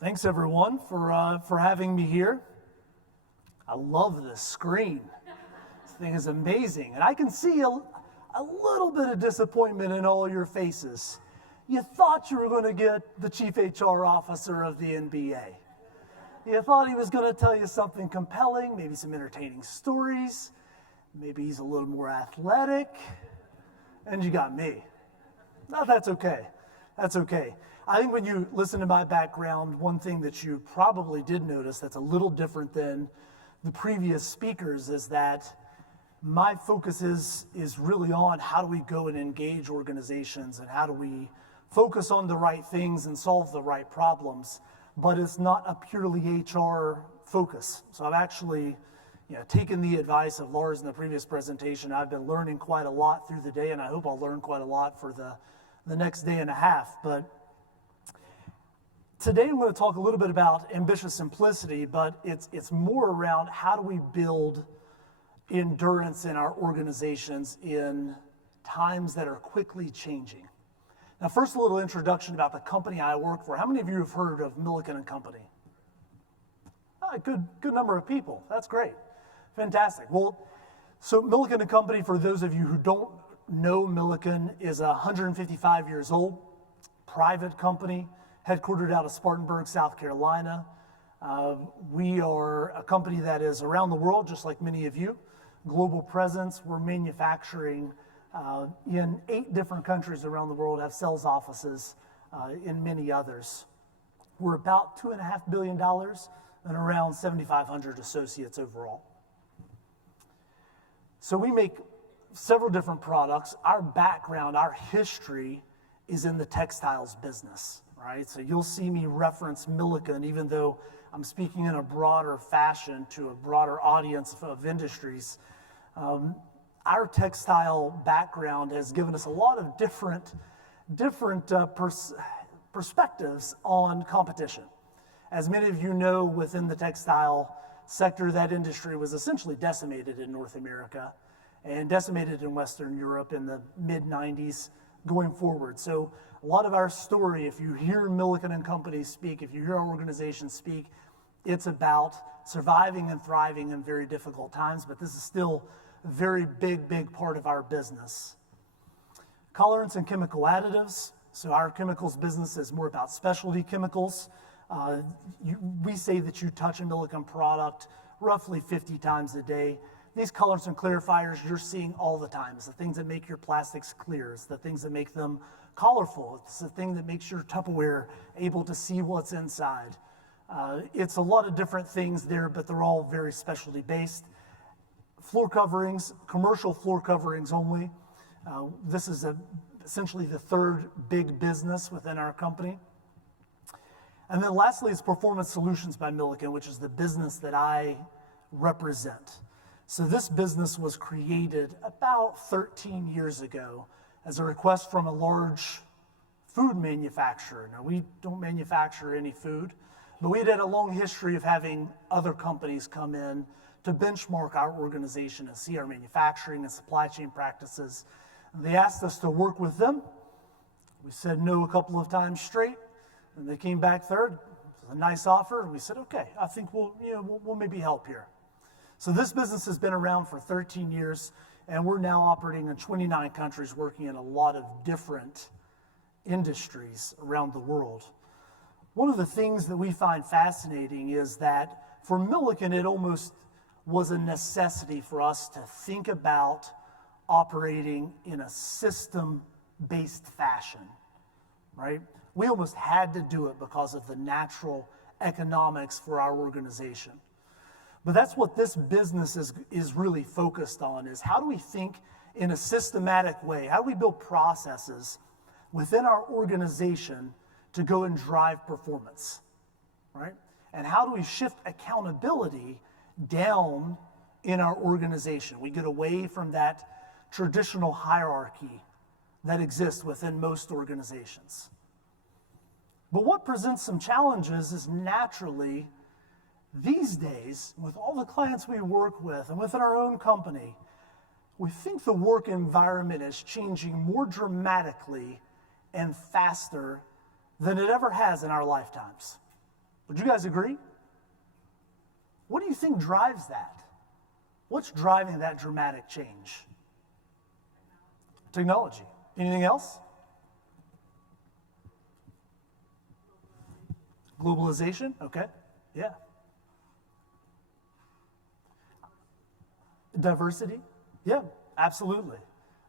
Thanks everyone for having me here. I love this screen. This thing is amazing, and I can see a little bit of disappointment in all your faces. You thought you were going to get the chief HR officer of the NBA. You thought he was going to tell you something compelling, maybe some entertaining stories. Maybe he's a little more athletic, and you got me. No, that's okay. That's okay. I think when you listen to my background, one thing that you probably did notice that's a little different than the previous speakers is that my focus is really on how do we go and engage organizations and how do we focus on the right things and solve the right problems, but it's not a purely HR focus. So I've actually taken the advice of Lars in the previous presentation. I've been learning quite a lot through the day, and I hope I'll learn quite a lot for the next day and a half. But today I'm going to talk a little bit about ambitious simplicity, but it's more around how do we build endurance in our organizations in times that are quickly changing. Now, first, a little introduction about the company I work for. How many of you have heard of Milliken and Company? A good number of people. That's great. Fantastic. Well, so Milliken and Company, for those of you who don't know, Milliken is 155 years old, private company, headquartered out of Spartanburg, South Carolina. We are a company that is around the world, just like many of you. Global presence. We're manufacturing in 8 different countries around the world, have sales offices in many others. We're about $2.5 billion and around 7,500 associates overall. So we make several different products. Our background, our history is in the textiles business, right? So you'll see me reference Milliken, even though I'm speaking in a broader fashion to a broader audience of industries. Our textile background has given us a lot of different perspectives on competition. As many of you know, within the textile sector, that industry was essentially decimated in North America and decimated in Western Europe in the mid-90s going forward. So a lot of our story, if you hear Milliken and Company speak, if you hear our organization speak, it's about surviving and thriving in very difficult times, but this is still a very big part of our business. Colorants and chemical additives. So our chemicals business is more about specialty chemicals. We say that you touch a Milliken product roughly 50 times a day. These colorants and clarifiers you're seeing all the time. It's the things that make your plastics clear. It's the things that make them colorful. It's the thing that makes your Tupperware able to see what's inside. It's a lot of different things there, but they're all very specialty based. Floor coverings, commercial floor coverings only. This is essentially the third big business within our company. And then lastly is Performance Solutions by Milliken, which is the business that I represent. So this business was created about 13 years ago as a request from a large food manufacturer. Now, we don't manufacture any food, but we had a long history of having other companies come in to benchmark our organization and see our manufacturing and supply chain practices. And they asked us to work with them. We said no a couple of times straight, and they came back third. It was a nice offer. We said, okay, I think we'll maybe help here. So this business has been around for 13 years, and we're now operating in 29 countries, working in a lot of different industries around the world. One of the things that we find fascinating is that for Milliken, it almost was a necessity for us to think about operating in a system-based fashion, right? We almost had to do it because of the natural economics for our organization. But that's what this business is really focused on, is how do we think in a systematic way? How do we build processes within our organization to go and drive performance, right? And how do we shift accountability down in our organization? We get away from that traditional hierarchy that exists within most organizations. But what presents some challenges is naturally, these days, with all the clients we work with and within our own company, we think the work environment is changing more dramatically and faster than it ever has in our lifetimes. Would you guys agree? What do you think drives that? What's driving that dramatic change? Technology. Anything else? Globalization? Okay. Yeah. Diversity? Yeah, absolutely.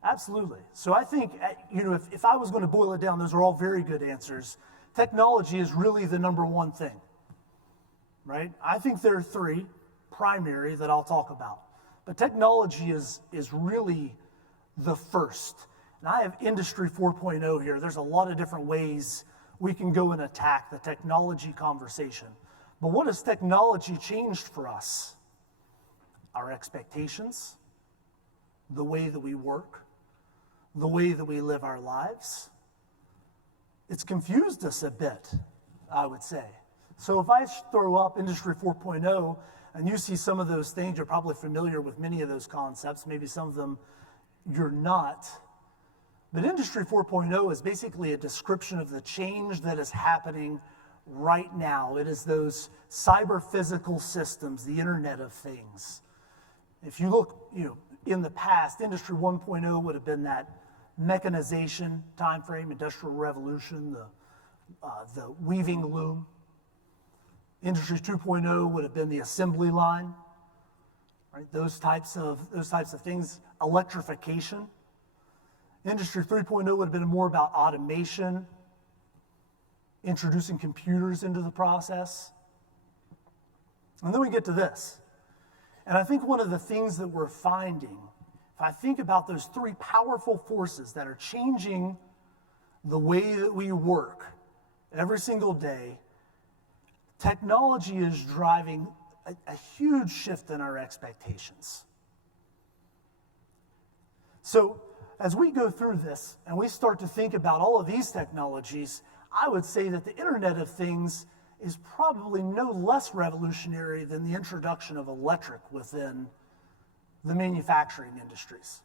Absolutely. So I think, if I was going to boil it down, those are all very good answers. Technology is really the number one thing, right? I think there are three primary that I'll talk about. But technology is really the first. And I have Industry 4.0 here. There's a lot of different ways we can go and attack the technology conversation. But what has technology changed for us? Our expectations, the way that we work, the way that we live our lives. It's confused us a bit, I would say. So if I throw up Industry 4.0 and you see some of those things, you're probably familiar with many of those concepts, maybe some of them you're not. But Industry 4.0 is basically a description of the change that is happening right now. It is those cyber-physical systems, the Internet of Things. If you look, in the past, Industry 1.0 would have been that mechanization timeframe, Industrial Revolution, the weaving loom. Industry 2.0 would have been the assembly line, right? Those types of things. Electrification. Industry 3.0 would have been more about automation, introducing computers into the process. And then we get to this. And I think one of the things that we're finding, if I think about those three powerful forces that are changing the way that we work every single day, technology is driving a huge shift in our expectations. So as we go through this and we start to think about all of these technologies, I would say that the Internet of Things is probably no less revolutionary than the introduction of electric within the manufacturing industries.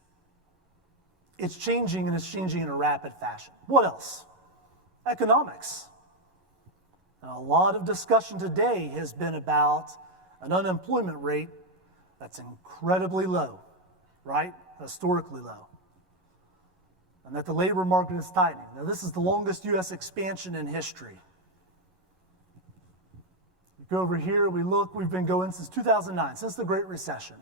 It's changing, and it's changing in a rapid fashion. What else? Economics. Now, a lot of discussion today has been about an unemployment rate that's incredibly low, right? Historically low. And that the labor market is tightening. Now, this is the longest U.S. expansion in history. We go over here, we look, we've been going since 2009, since the Great Recession.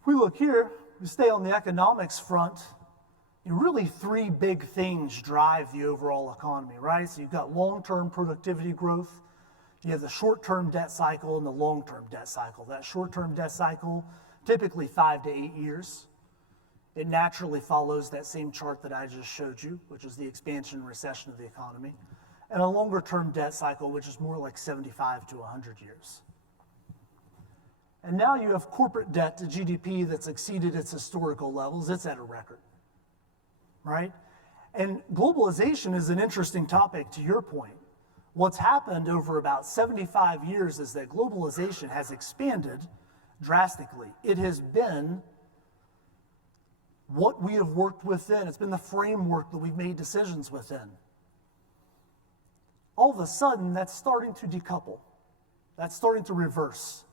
If we look here, we stay on the economics front, really three big things drive the overall economy, right? So you've got long-term productivity growth, you have the short-term debt cycle and the long-term debt cycle. That short-term debt cycle, typically 5 to 8 years. It naturally follows that same chart that I just showed you, which is the expansion and recession of the economy, and a longer-term debt cycle, which is more like 75 to 100 years. And now you have corporate debt to GDP that's exceeded its historical levels. It's at a record, right? And globalization is an interesting topic to your point. What's happened over about 75 years is that globalization has expanded drastically. It has been what we have worked within. It's been the framework that we've made decisions within. All of a sudden, that's starting to decouple. That's starting to reverse.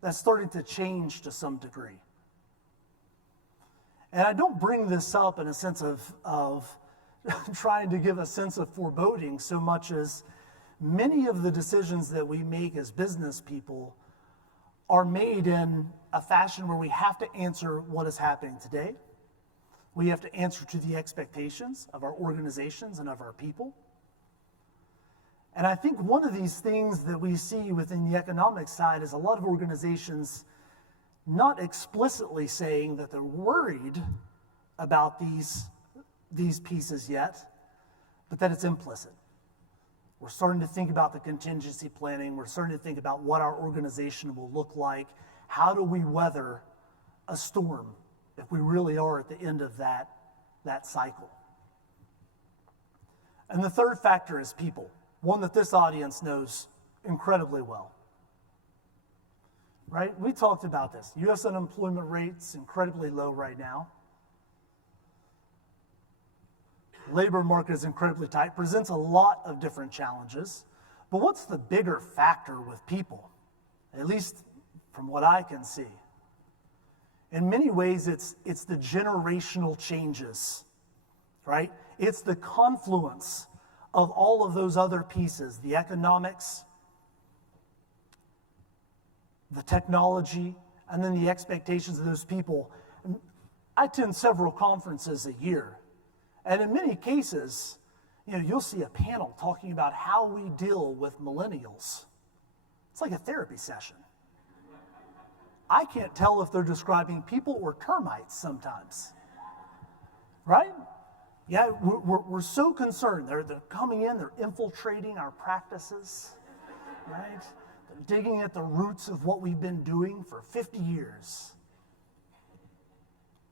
That's starting to change to some degree. And I don't bring this up in a sense of trying to give a sense of foreboding so much as many of the decisions that we make as business people are made in a fashion where we have to answer what is happening today. We have to answer to the expectations of our organizations and of our people. And I think one of these things that we see within the economic side is a lot of organizations not explicitly saying that they're worried about these pieces yet, but that it's implicit. We're starting to think about the contingency planning. We're starting to think about what our organization will look like. How do we weather a storm if we really are at the end of that cycle? And the third factor is people, one that this audience knows incredibly well. Right? We talked about this. U.S. unemployment rate's incredibly low right now. labor market is incredibly tight, presents a lot of different challenges. But what's the bigger factor with people? At least from what I can see. In many ways, it's the generational changes, right? It's the confluence of all of those other pieces, the economics, the technology, and then the expectations of those people. I attend several conferences a year, and in many cases, you'll see a panel talking about how we deal with millennials. It's like a therapy session. I can't tell if they're describing people or termites sometimes, right? Yeah, we're so concerned. They're coming in, they're infiltrating our practices, right? They're digging at the roots of what we've been doing for 50 years.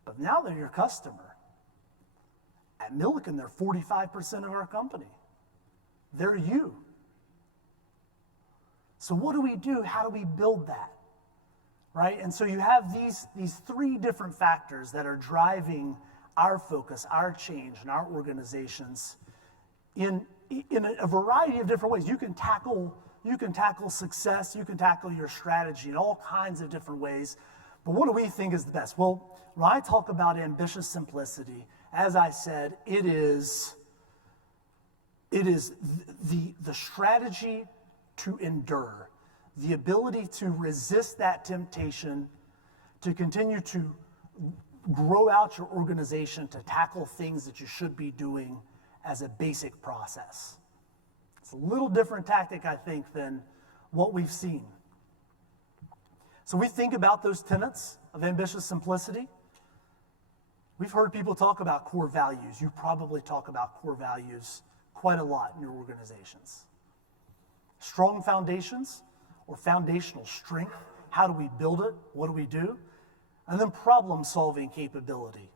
But now they're your customer. At Milliken, they're 45% of our company. They're you. So what do we do? How do we build that? Right? And so you have these three different factors that are driving our focus, our change, and our organizations in a variety of different ways. You can tackle success, you can tackle your strategy in all kinds of different ways. But what do we think is the best? Well, when I talk about ambitious simplicity, as I said, it is the strategy to endure, the ability to resist that temptation, to continue to grow out your organization, to tackle things that you should be doing as a basic process. It's a little different tactic, I think, than what we've seen. So we think about those tenets of ambitious simplicity. We've heard people talk about core values. You probably talk about core values quite a lot in your organizations. Strong foundations or foundational strength. How do we build it? What do we do? And then problem-solving capability.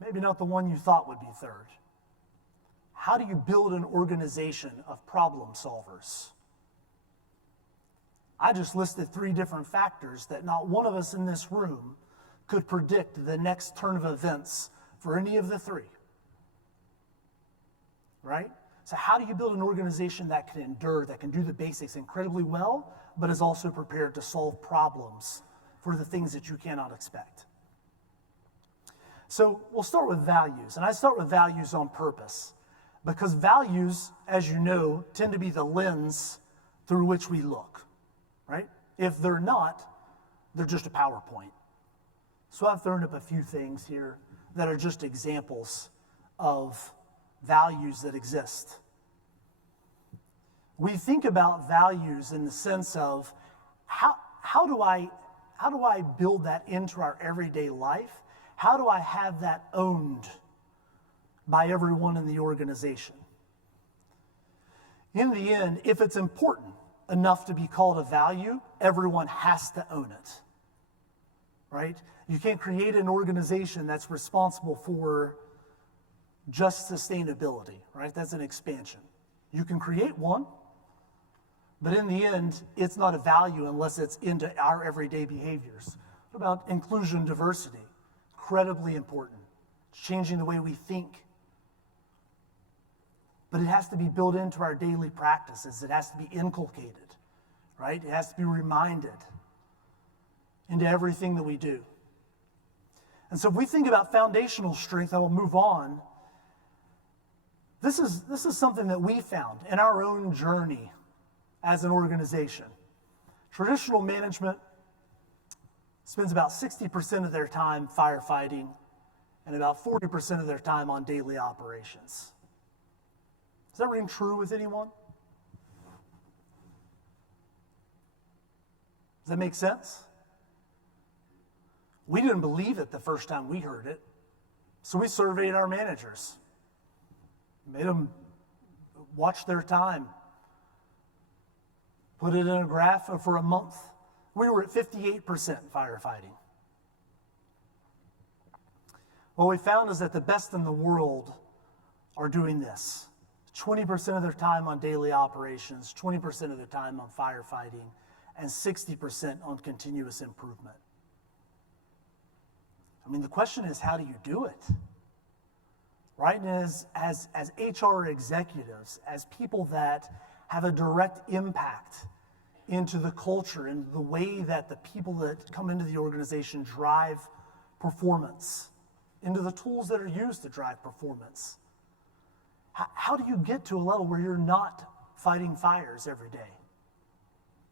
Maybe not the one you thought would be third. How do you build an organization of problem solvers? I just listed three different factors that not one of us in this room could predict the next turn of events for any of the three. Right? So how do you build an organization that can endure, that can do the basics incredibly well, but is also prepared to solve problems for the things that you cannot expect? So we'll start with values, and I start with values on purpose, because values, as you know, tend to be the lens through which we look, right? If they're not, they're just a PowerPoint. So I've thrown up a few things here that are just examples of values that exist. We think about values in the sense of how do I build that into our everyday life? How do I have that owned by everyone in the organization? In the end, if it's important enough to be called a value, everyone has to own it, right? You can't create an organization that's responsible for just sustainability, right? That's an expansion. You can create one, but in the end, it's not a value unless it's into our everyday behaviors. What about inclusion, diversity? Incredibly important. It's changing the way we think. But it has to be built into our daily practices. It has to be inculcated, right? It has to be reminded into everything that we do. And so if we think about foundational strength, I will move on. This is something that we found in our own journey as an organization. Traditional management spends about 60% of their time firefighting and about 40% of their time on daily operations. Does that ring true with anyone? Does that make sense? We didn't believe it the first time we heard it, so we surveyed our managers. Made them watch their time. Put it in a graph for a month. We were at 58% firefighting. What we found is that the best in the world are doing this. 20% of their time on daily operations, 20% of their time on firefighting, and 60% on continuous improvement. I mean, the question is, how do you do it? right? And as HR executives, as people that have a direct impact into the culture and the way that the people that come into the organization drive performance, into the tools that are used to drive performance. How do you get to a level where you're not fighting fires every day?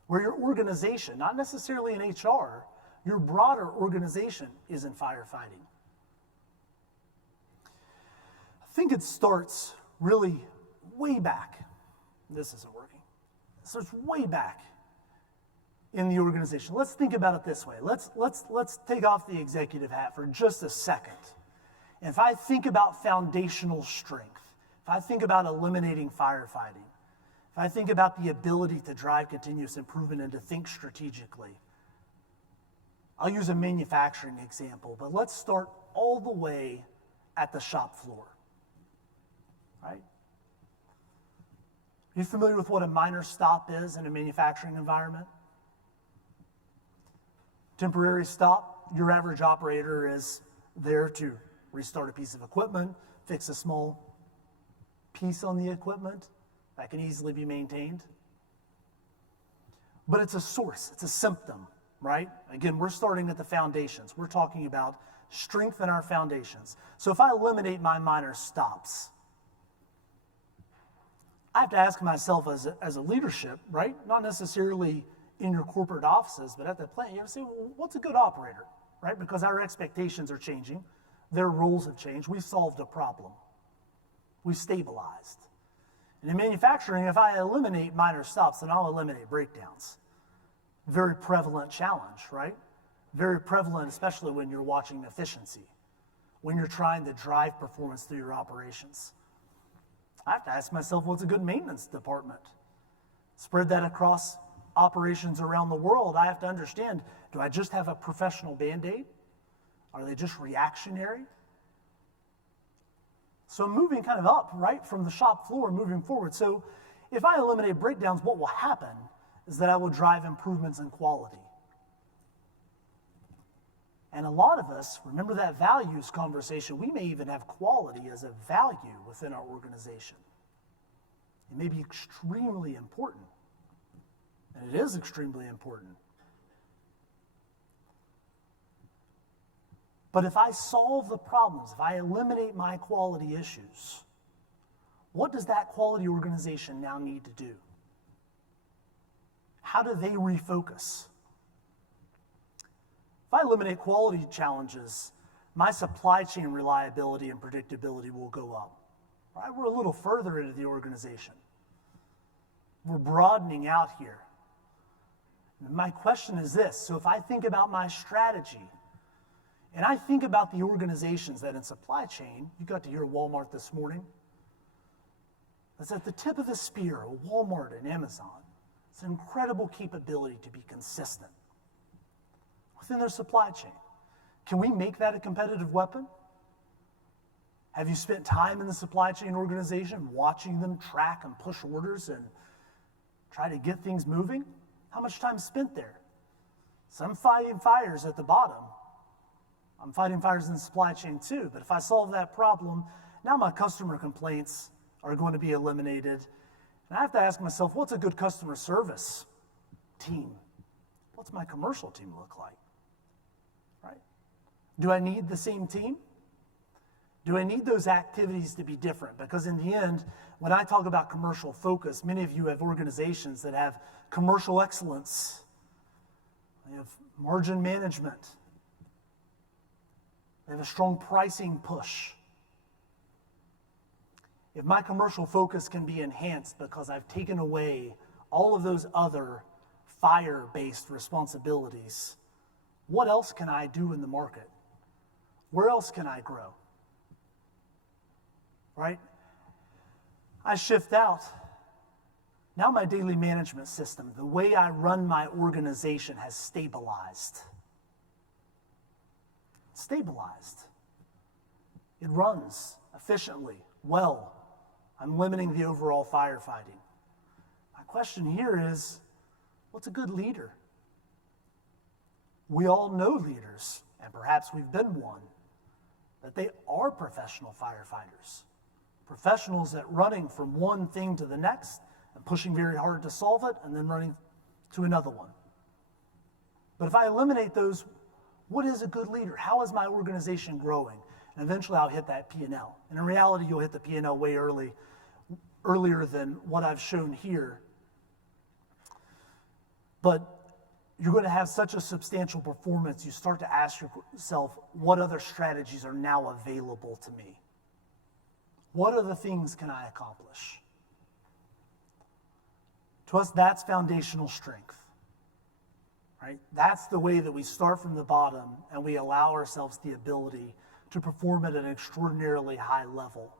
Where your organization, not necessarily in HR, your broader organization isn't firefighting. I think it starts really way back. This isn't working. It starts way back in the organization. Let's think about it this way. Let's take off the executive hat for just a second. And if I think about foundational strength, if I think about eliminating firefighting, if I think about the ability to drive continuous improvement and to think strategically, I'll use a manufacturing example, but let's start all the way at the shop floor, right? Are you familiar with what a minor stop is in a manufacturing environment? Temporary stop, your average operator is there to restart a piece of equipment, fix a small piece on the equipment that can easily be maintained. But it's a source, it's a symptom, right? Again, we're starting at the foundations. We're talking about strengthen our foundations. So if I eliminate my minor stops, I have to ask myself as a leadership, right? Not necessarily in your corporate offices, but at the plant, you have to say, well, what's a good operator, right? Because our expectations are changing. Their roles have changed. We've solved a problem. We've stabilized. And in manufacturing, if I eliminate minor stops, then I'll eliminate breakdowns. Very prevalent challenge, right? Very prevalent, especially when you're watching efficiency, when you're trying to drive performance through your operations. I have to ask myself, what's a good maintenance department? Spread that across operations around the world. I have to understand, do I just have a professional Band-Aid? Are they just reactionary? So I'm moving kind of up, right, from the shop floor, moving forward. So if I eliminate breakdowns, what will happen is that I will drive improvements in quality. And a lot of us, remember that values conversation, we may even have quality as a value within our organization. It may be extremely important, and it is extremely important. But if I solve the problems, if I eliminate my quality issues, what does that quality organization now need to do? How do they refocus? If I eliminate quality challenges, my supply chain reliability and predictability will go up. Right? We're a little further into the organization. We're broadening out here. And my question is this, so if I think about my strategy, and I think about the organizations that in supply chain, you got to hear Walmart this morning, that's at the tip of the spear, Walmart and Amazon. It's an incredible capability to be consistent within their supply chain. Can we make that a competitive weapon? Have you spent time in the supply chain organization watching them track and push orders and try to get things moving? How much time spent there? So I'm fighting fires at the bottom. I'm fighting fires in the supply chain too, but if I solve that problem, now my customer complaints are going to be eliminated. And I have to ask myself, what's a good customer service team? What's my commercial team look like? Right? Do I need the same team? Do I need those activities to be different? Because in the end, when I talk about commercial focus, many of you have organizations that have commercial excellence. They have margin management. They have a strong pricing push. If my commercial focus can be enhanced because I've taken away all of those other fire-based responsibilities, what else can I do in the market? Where else can I grow? Right? I shift out. Now my daily management system, the way I run my organization has stabilized. Stabilized. It runs efficiently, well. I'm limiting the overall firefighting. My question here is, what's a good leader? We all know leaders, and perhaps we've been one. that they are professional firefighters. Professionals at running from one thing to the next and pushing very hard to solve it and then running to another one. But if I eliminate those, what is a good leader? How is my organization growing? And eventually I'll hit that P&L. And in reality, you'll hit the P&L way earlier than what I've shown here. But you're going to have such a substantial performance, you start to ask yourself, what other strategies are now available to me? What other things can I accomplish? To us, that's foundational strength, right? That's the way that we start from the bottom and we allow ourselves the ability to perform at an extraordinarily high level.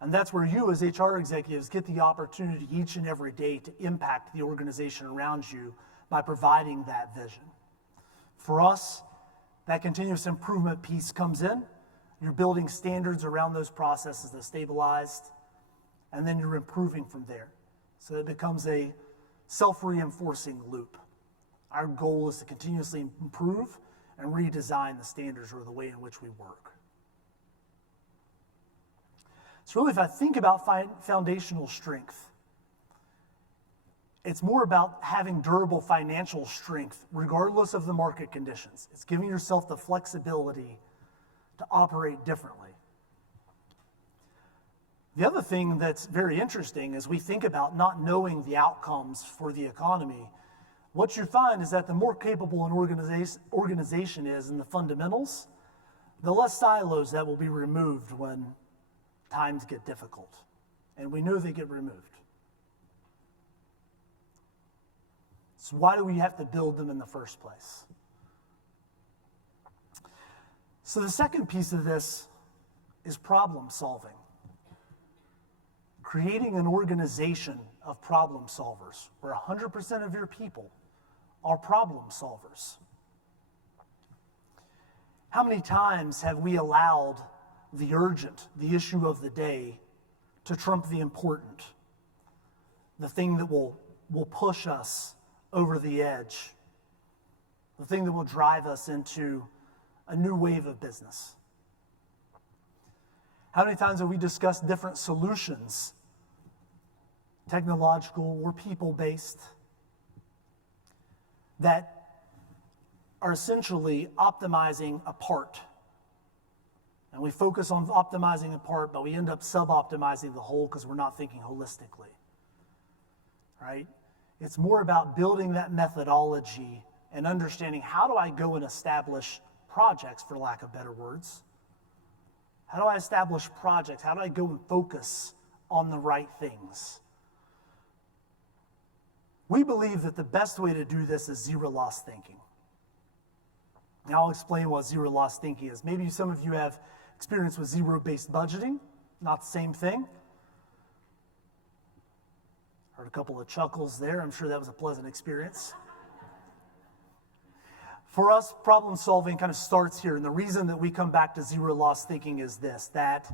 And that's where you as HR executives get the opportunity each and every day to impact the organization around you by providing that vision. For us, that continuous improvement piece comes in. You're building standards around those processes that stabilized, and then you're improving from there. So it becomes a self-reinforcing loop. Our goal is to continuously improve and redesign the standards or the way in which we work. So really, if I think about foundational strength, it's more about having durable financial strength regardless of the market conditions. It's giving yourself the flexibility to operate differently. The other thing that's very interesting is we think about not knowing the outcomes for the economy. What you find is that the more capable an organization is in the fundamentals, the less silos that will be removed when times get difficult. And we know they get removed. So why do we have to build them in the first place? So the second piece of this is problem solving. Creating an organization of problem solvers where 100% of your people are problem solvers. How many times have we allowed the urgent, the issue of the day, to trump the important, the thing that will push us over the edge, the thing that will drive us into a new wave of business? How many times have we discussed different solutions, technological or people-based, that are essentially optimizing a part? And we focus on optimizing a part, but we end up sub-optimizing the whole because we're not thinking holistically, right? It's more about building that methodology and understanding, how do I go and establish projects, for lack of better words? How do I establish projects? How do I go and focus on the right things? We believe that the best way to do this is zero-loss thinking. Now I'll explain what zero-loss thinking is. Maybe some of you have experience with zero-based budgeting, not the same thing. Heard a couple of chuckles there. I'm sure that was a pleasant experience. For us, problem solving kind of starts here, and the reason that we come back to zero-loss thinking is this, that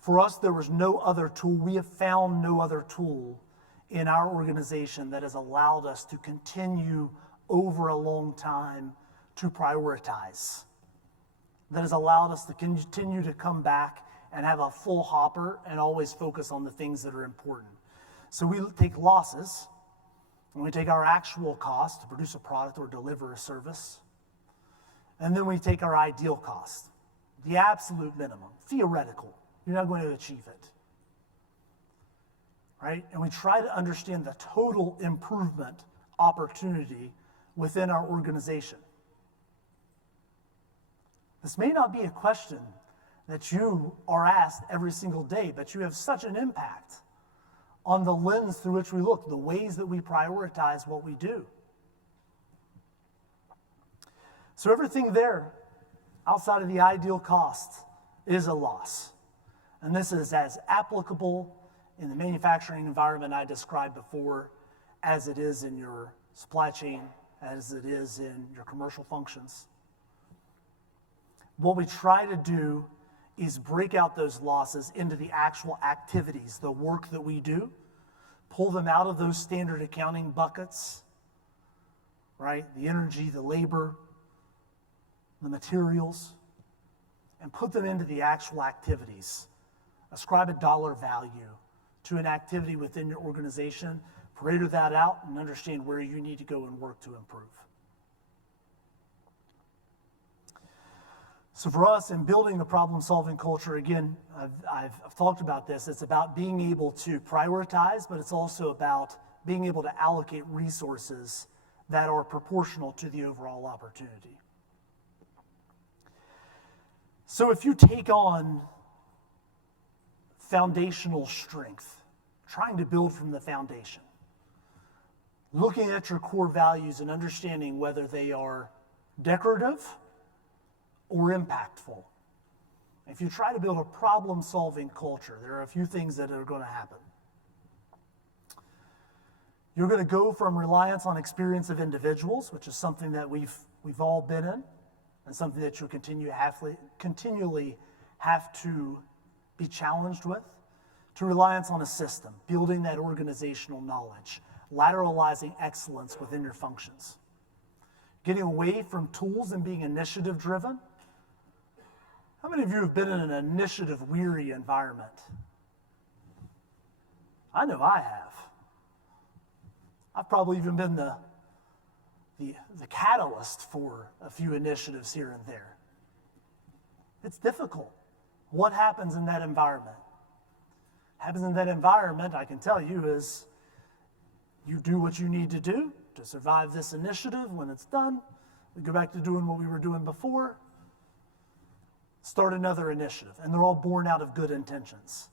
for us there was no other tool. We have found no other tool in our organization that has allowed us to continue over a long time to prioritize, that has allowed us to continue to come back and have a full hopper and always focus on the things that are important. So we take losses, and we take our actual cost to produce a product or deliver a service, and then we take our ideal cost, the absolute minimum, theoretical. You're not going to achieve it, right? And we try to understand the total improvement opportunity within our organization. This may not be a question that you are asked every single day, but you have such an impact on the lens through which we look, the ways that we prioritize what we do. So everything there outside of the ideal cost is a loss. And this is as applicable in the manufacturing environment I described before as it is in your supply chain, as it is in your commercial functions. What we try to do is break out those losses into the actual activities, the work that we do, pull them out of those standard accounting buckets, right? The energy, the labor, the materials, and put them into the actual activities. Ascribe a dollar value to an activity within your organization, Pareto that out, and understand where you need to go and work to improve. So for us, in building the problem-solving culture, again, I've talked about this. It's about being able to prioritize, but it's also about being able to allocate resources that are proportional to the overall opportunity. So if you take on foundational strength, trying to build from the foundation, looking at your core values and understanding whether they are decorative or impactful. If you try to build a problem-solving culture, there are a few things that are going to happen. You're going to go from reliance on experience of individuals, which is something that we've all been in, and something that you'll continually have to be challenged with, to reliance on a system, building that organizational knowledge, lateralizing excellence within your functions. Getting away from tools and being initiative-driven. How many of you have been in an initiative-weary environment? I know I have. I've probably even been the catalyst for a few initiatives here and there. It's difficult. What happens in that environment? Happens in that environment, I can tell you, is you do what you need to do to survive this initiative. When it's done, we go back to doing what we were doing before, start another initiative, and they're all born out of good intentions.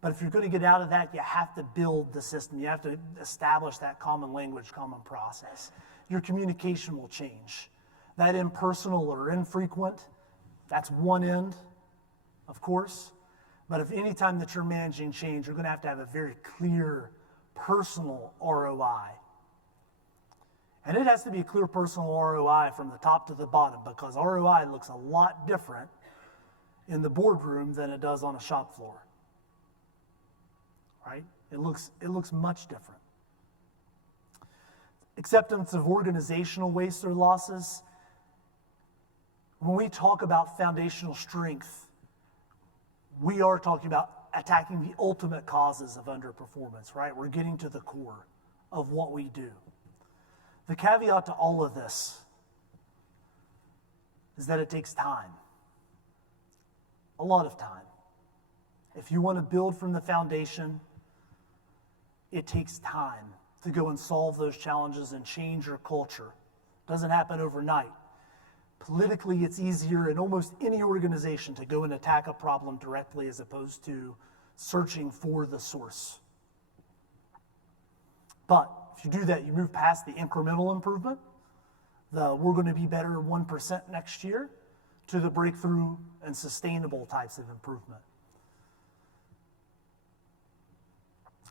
But if you're going to get out of that, you have to build the system. You have to establish that common language, common process. Your communication will change. That impersonal or infrequent, that's one end, of course. But if any time that you're managing change, you're going to have a very clear personal ROI. And it has to be a clear personal ROI from the top to the bottom, because ROI looks a lot different in the boardroom than it does on a shop floor. Right? It looks much different. Acceptance of organizational waste or losses. When we talk about foundational strength, we are talking about attacking the ultimate causes of underperformance, right? We're getting to the core of what we do. The caveat to all of this is that it takes time. A lot of time. If you want to build from the foundation, it takes time to go and solve those challenges and change your culture. It doesn't happen overnight. Politically, it's easier in almost any organization to go and attack a problem directly as opposed to searching for the source. But if you do that, you move past the incremental improvement, we're going to be better 1% next year, to the breakthrough and sustainable types of improvement.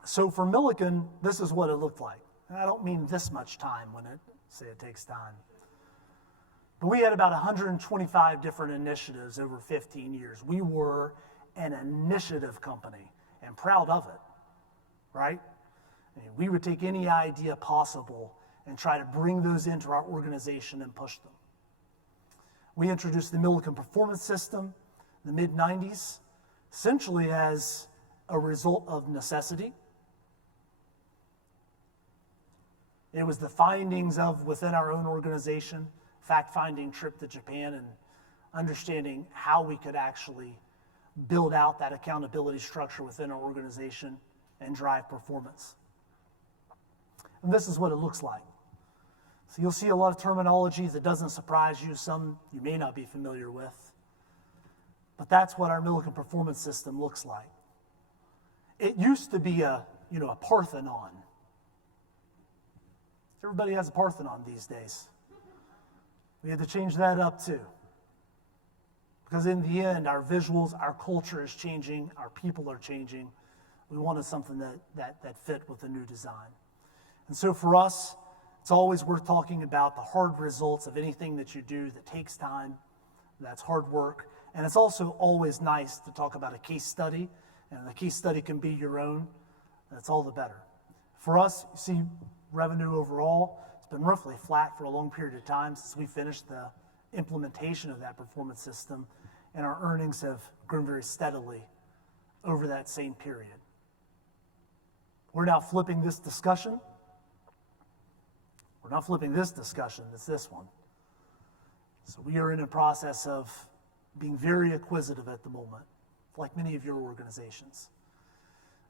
So for Milliken, this is what it looked like. And I don't mean this much time when it takes time. But we had about 125 different initiatives over 15 years. We were an initiative company and proud of it, right? I mean, we would take any idea possible and try to bring those into our organization and push them. We introduced the Milliken Performance System in the mid-90s, essentially as a result of necessity. It was the findings of within our own organization, fact-finding trip to Japan and understanding how we could actually build out that accountability structure within our organization and drive performance. And this is what it looks like. So you'll see a lot of terminology that doesn't surprise you, some you may not be familiar with. But that's what our Milliken Performance System looks like. It used to be a Parthenon. Everybody has a Parthenon these days. We had to change that up too. Because in the end, our visuals, our culture is changing, our people are changing. We wanted something that fit with the new design. And so for us, it's always worth talking about the hard results of anything that you do that takes time, that's hard work. And it's also always nice to talk about a case study, and the case study can be your own. That's all the better. For us, you see revenue overall, it's been roughly flat for a long period of time since we finished the implementation of that performance system. and our earnings have grown very steadily over that same period. We're now flipping this discussion. We're not flipping this discussion, it's this one. So we are in a process of being very acquisitive at the moment, like many of your organizations.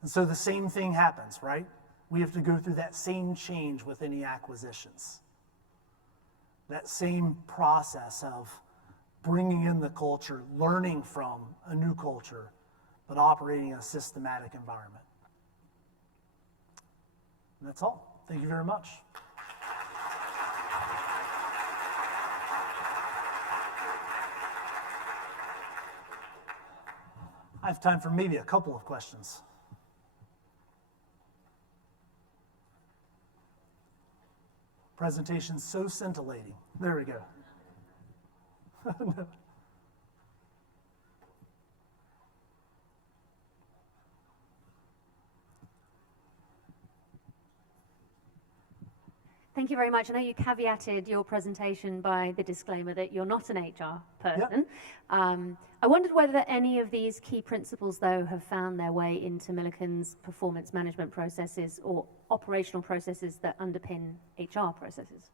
And so the same thing happens, right? We have to go through that same change with any acquisitions. That same process of bringing in the culture, learning from a new culture, but operating in a systematic environment. And that's all. Thank you very much. I have time for maybe a couple of questions. Presentation so scintillating. There we go. No. Thank you very much. I know you caveated your presentation by the disclaimer that you're not an HR person. Yep. I wondered whether any of these key principles, though, have found their way into Milliken's performance management processes or operational processes that underpin HR processes.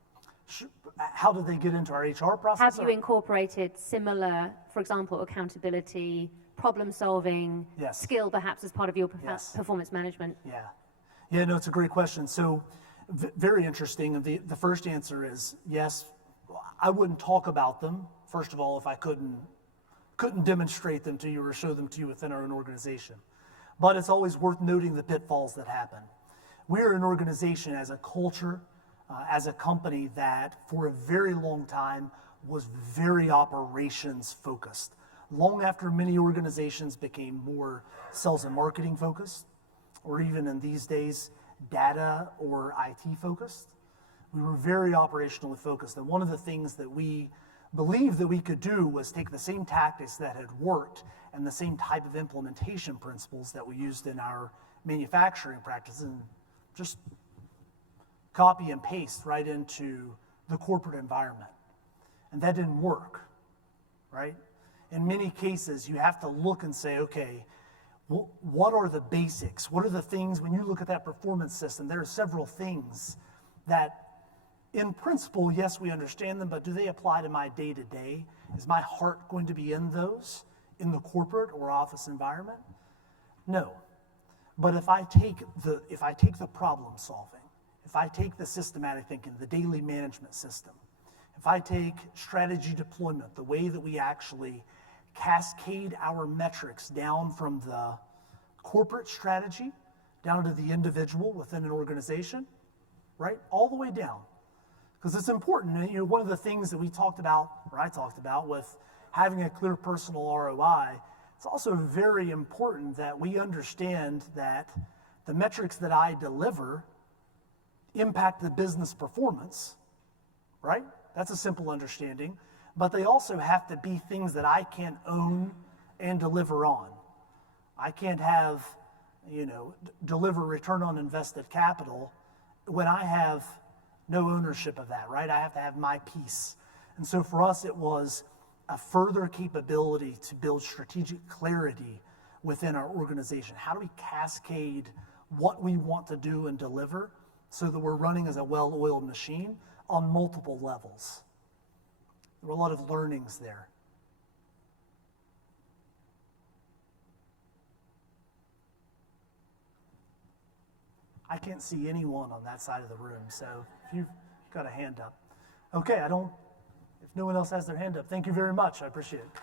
How did they get into our HR process? Have you incorporated similar, for example, accountability, problem solving, yes, skill perhaps as part of your performance management? Yeah, no, it's a great question. So very interesting. The first answer is yes. I wouldn't talk about them, first of all, if I couldn't demonstrate them to you or show them to you within our own organization. But it's always worth noting the pitfalls that happen. We are an organization as a culture, as a company that for a very long time was very operations focused. Long after many organizations became more sales and marketing focused, or even in these days, data or IT focused, we were very operationally focused. And one of the things that we believed that we could do was take the same tactics that had worked and the same type of implementation principles that we used in our manufacturing practices and just copy and paste right into the corporate environment. And that didn't work, right? In many cases, you have to look and say, okay, what are the basics? What are the things, when you look at that performance system, there are several things that in principle, yes, we understand them, but do they apply to my day-to-day? Is my heart going to be in those in the corporate or office environment? No. But if I take the problem solving, if I take the systematic thinking, the daily management system, if I take strategy deployment, the way that we actually cascade our metrics down from the corporate strategy down to the individual within an organization, right? All the way down. Because it's important. And, one of the things that we talked about, or I talked about, with having a clear personal ROI, it's also very important that we understand that the metrics that I deliver impact the business performance, right? That's a simple understanding. But they also have to be things that I can own and deliver on. I can't have, deliver return on invested capital when I have no ownership of that, right? I have to have my piece. And so for us, it was a further capability to build strategic clarity within our organization. How do we cascade what we want to do and deliver so that we're running as a well-oiled machine on multiple levels? There were a lot of learnings there. I can't see anyone on that side of the room, so if you've got a hand up. Okay, if no one else has their hand up, thank you very much. I appreciate it.